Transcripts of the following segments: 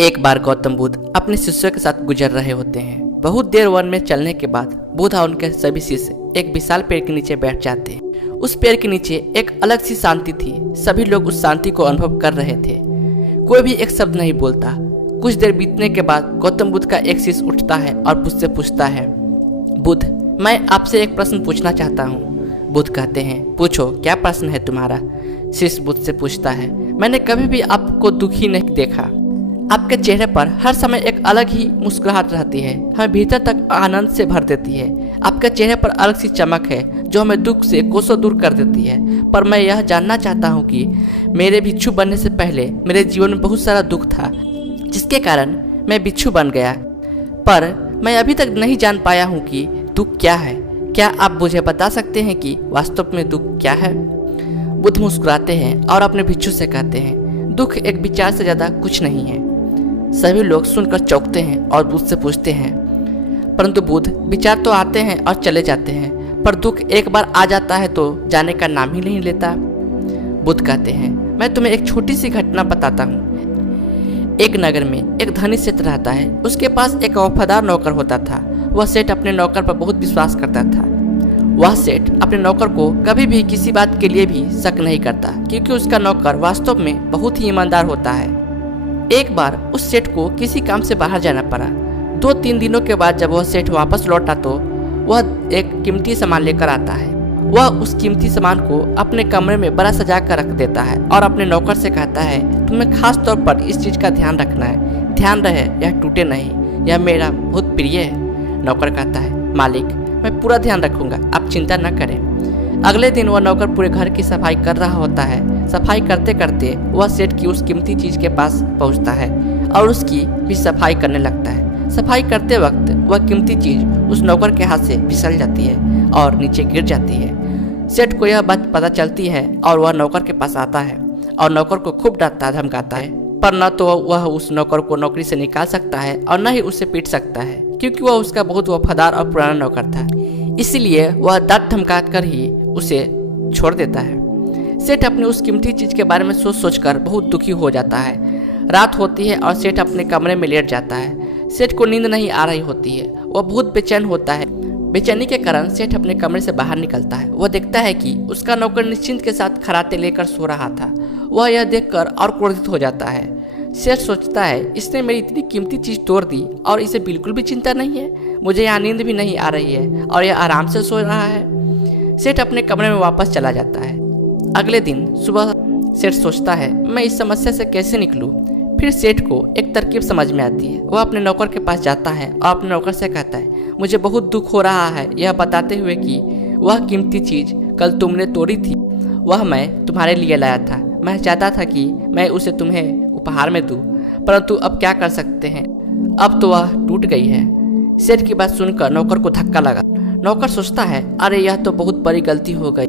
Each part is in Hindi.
एक बार गौतम बुद्ध अपने शिष्यों के साथ गुजर रहे होते हैं। बहुत देर वन में चलने के बाद बुद्ध और उनके सभी शिष्य एक विशाल पेड़ के नीचे बैठ जाते हैं। उस पेड़ के नीचे एक अलग सी शांति थी। सभी लोग उस शांति को अनुभव कर रहे थे। कोई भी एक शब्द नहीं बोलता। कुछ देर बीतने के बाद गौतम बुद्ध का एक शिष्य उठता है और बुद्ध से पूछता है, बुद्ध, मैं आपसे एक प्रश्न पूछना चाहता हूँ। बुद्ध कहते हैं, पूछो, क्या प्रश्न है तुम्हारा? शिष्य बुद्ध से पूछता है, मैंने कभी भी आपको दुखी नहीं देखा। आपके चेहरे पर हर समय एक अलग ही मुस्कुराहट रहती है, हमें भीतर तक आनंद से भर देती है। आपके चेहरे पर अलग सी चमक है जो हमें दुख से कोसों दूर कर देती है। पर मैं यह जानना चाहता हूँ कि मेरे भिक्षु बनने से पहले मेरे जीवन में बहुत सारा दुख था, जिसके कारण मैं भिक्षु बन गया। पर मैं अभी तक नहीं जान पाया हूँ कि दुख क्या है। क्या आप मुझे बता सकते हैं कि वास्तव में दुख क्या है? बुद्ध मुस्कुराते हैं और अपने भिक्षु से कहते हैं, दुख एक विचार से ज़्यादा कुछ नहीं है। सभी लोग सुनकर चौंकते हैं और बुद्ध से पूछते हैं, परंतु बुद्ध, विचार तो आते हैं और चले जाते हैं, पर दुख एक बार आ जाता है तो जाने का नाम ही नहीं लेता। बुद्ध कहते हैं, मैं तुम्हें एक छोटी सी घटना बताता हूँ। एक नगर में एक धनी सेठ रहता है। उसके पास एक वफादार नौकर होता था। वह सेठ अपने नौकर पर बहुत विश्वास करता था। वह सेठ अपने नौकर को कभी भी किसी बात के लिए भी शक नहीं करता, क्योंकि उसका नौकर वास्तव में बहुत ही ईमानदार होता है। एक बार उस सेठ को किसी काम से बाहर जाना पड़ा। 2-3 दिनों के बाद जब वह सेठ वापस लौटा तो वह एक कीमती सामान लेकर आता है। वह उस कीमती सामान को अपने कमरे में बड़ा सजा कर रख देता है और अपने नौकर से कहता है, तुम्हें खास तौर पर इस चीज़ का ध्यान रखना है। ध्यान रहे यह टूटे नहीं, यह मेरा बहुत प्रिय है। नौकर कहता है, मालिक, मैं पूरा ध्यान रखूंगा, आप चिंता न करें। अगले दिन वह नौकर पूरे घर की सफाई कर रहा होता है। सफाई करते करते वह सेठ की उस कीमती चीज के पास पहुंचता है और उसकी भी सफाई करने लगता है। सफाई करते वक्त वह कीमती चीज उस नौकर के हाथ से फिसल जाती है और नीचे गिर जाती है। सेठ को यह बात पता चलती है और वह नौकर के पास आता है और नौकर को खूब डांटता धमकाता है। पर न तो वह उस नौकर को नौकरी से निकाल सकता है और न ही उसे पीट सकता है, क्योंकि वह उसका बहुत वफादार और पुराना नौकर था। इसलिए वह डांट धमका कर ही उसे छोड़ देता है। सेठ अपने उस कीमती चीज के बारे में सोच कर बहुत दुखी हो जाता है। रात होती है और सेठ अपने कमरे में लेट जाता है। सेठ को नींद नहीं आ रही होती है। वह बहुत बेचैन होता है। बेचैनी के कारण सेठ अपने कमरे से बाहर निकलता है। वह देखता है कि उसका नौकर निश्चिंत के साथ खराटे लेकर सो रहा था। वह यह देखकर और क्रोधित हो जाता है। सेठ सोचता है, इसने मेरी इतनी कीमती चीज तोड़ दी और इसे बिल्कुल भी चिंता नहीं है। मुझे यहाँ नींद भी नहीं आ रही है और यह आराम से सो रहा है। सेठ अपने कमरे में वापस चला जाता है। अगले दिन सुबह सेठ सोचता है, मैं इस समस्या से कैसे निकलूं। फिर सेठ को एक तरकीब समझ में आती है। वह अपने नौकर के पास जाता है और अपने नौकर से कहता है, मुझे बहुत दुख हो रहा है, यह बताते हुए कि वह कीमती चीज कल तुमने तोड़ी थी, वह मैं तुम्हारे लिए लाया था। मैं चाहता था कि मैं उसे तुम्हें उपहार में दूं, परंतु अब क्या कर सकते हैं, अब तो वह टूट गई है। सेठ की बात सुनकर नौकर को धक्का लगा। नौकर सोचता है, अरे यह तो बहुत बड़ी गलती हो गई।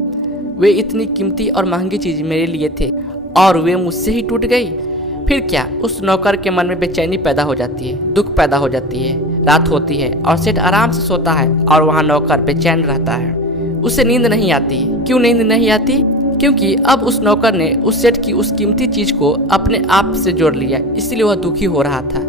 वे इतनी कीमती और महंगी चीज मेरे लिए थे और वे मुझसे ही टूट गई। फिर क्या? उस नौकर के मन में बेचैनी पैदा हो जाती है, दुख पैदा हो जाती है। रात होती है और सेठ आराम से सोता है और वहाँ नौकर बेचैन रहता है। उसे नींद नहीं आती। क्यों नींद नहीं आती? क्योंकि अब उस नौकर ने उस सेठ की उस कीमती चीज को अपने आप से जोड़ लिया, इसलिए वह दुखी हो रहा था।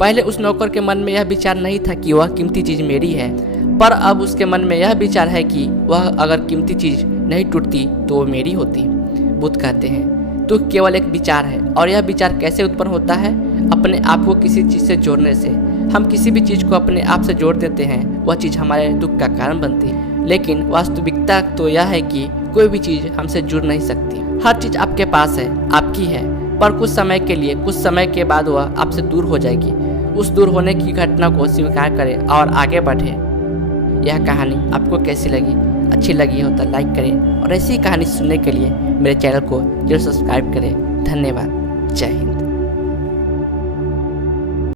पहले उस नौकर के मन में यह विचार नहीं था कि वह कीमती चीज मेरी है, पर अब उसके मन में यह विचार है कि वह अगर कीमती चीज नहीं टूटती तो वो मेरी होती। बुद्ध कहते हैं, दुख केवल एक विचार है और यह विचार कैसे उत्पन्न होता है? अपने आप को किसी चीज से जोड़ने से। हम किसी भी चीज को अपने आप से जोड़ देते हैं, वह चीज हमारे दुख का कारण बनती है। लेकिन वास्तविकता तो यह है कि कोई भी चीज हमसे जुड़ नहीं सकती। हर चीज आपके पास है, आपकी है, पर कुछ समय के लिए, कुछ समय के बाद वह आपसे दूर हो जाएगी। उस दूर होने की घटना को स्वीकार करें और आगे बढ़े। यह कहानी आपको कैसी लगी? अच्छी लगी हो तो लाइक करें और ऐसी कहानी सुनने के लिए मेरे चैनल को जरूर सब्सक्राइब करें। धन्यवाद। जय हिंद।